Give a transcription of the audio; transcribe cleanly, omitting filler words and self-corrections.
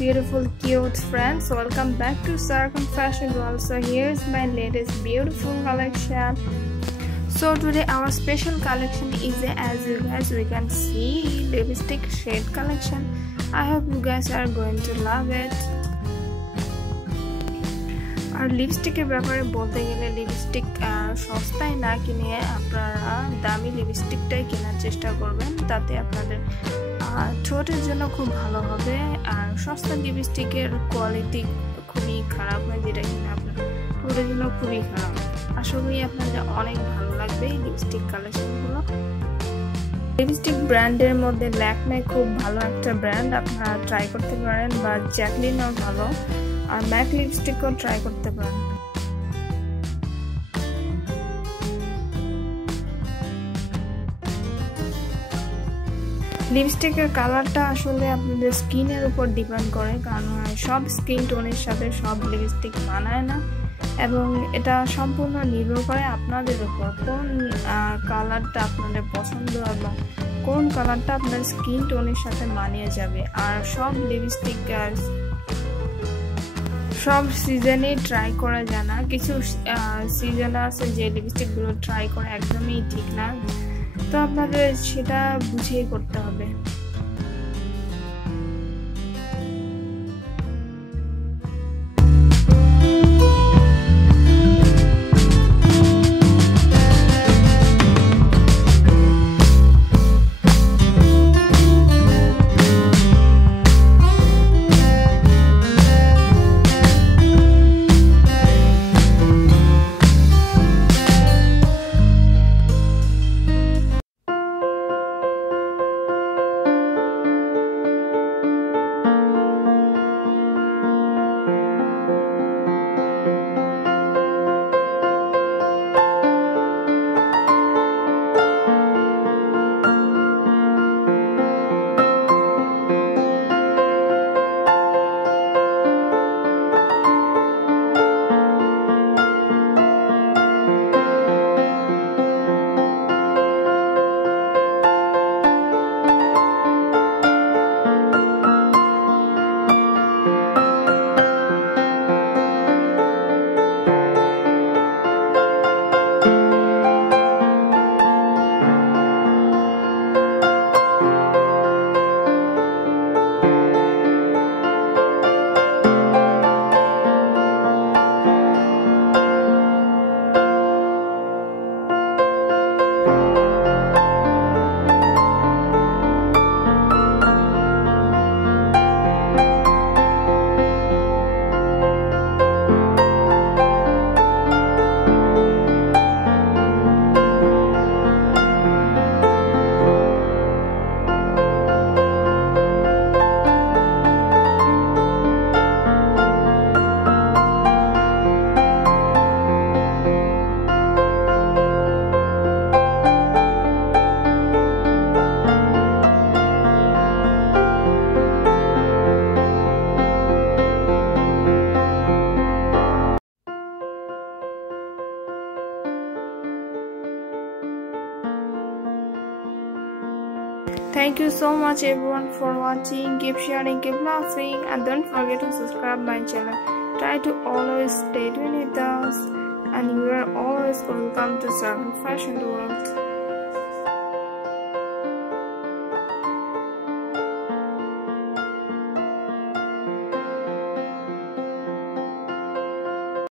beautiful cute friends, welcome back to Sargon Fashion World. So here's my latest beautiful collection. So today our special collection is, as you guys we can see, lipstick shade collection. I hope you guys are going to love it. আর লিপস্টিকের ব্যাপারে বলতে গেলে লিপস্টিক সস্তায় না কিনে আপনারা দামি লিপস্টিকটাই কেনার চেষ্টা করবেন, তাতে আপনাদের ঠোঁটের জন্য খুব ভালো হবে। আর সস্তা লিপস্টিকের কোয়ালিটি খুবই খারাপ হয়, যেটা কিনা আপনার ঠোঁটের জন্য খুবই খারাপ। আশা করি আপনাদের অনেক ভালো লাগবে এই লিপস্টিক কালেকশনগুলো। লিপস্টিক ব্র্যান্ডের মধ্যে ল্যাকমে খুব ভালো একটা ব্র্যান্ড, আপনারা ট্রাই করতে পারেন, বা জ্যাকলিনও ভালো, আর ম্যাক লিপস্টিকও ট্রাই করতে পারেন। লিপস্টিকের কালারটা আসলে আপনাদের স্কিনের উপর ডিপেন্ড করে, কারণ সব স্কিন টোনের সাথে সব লিপস্টিক মানায় না, এবং এটা সম্পূর্ণ নির্ভর করে আপনাদের উপর কোন কালারটা আপনাদের পছন্দ এবং কোন কালারটা আপনার স্কিন টোনের সাথে মানিয়ে যাবে। আর সব লিপস্টিক সব সিজনে ট্রাই করা যায় না, কিছু সিজন আছে যে লিপস্টিকগুলো ট্রাই করা একদমই ঠিক না, তো আপনাদের সেটা বুঝিয়ে করতে হবে। Thank you so much everyone for watching. Keep sharing, keep laughing, and don't forget to subscribe my channel. Try to always stay tuned with us, and you are always welcome to Sargon Fashion World.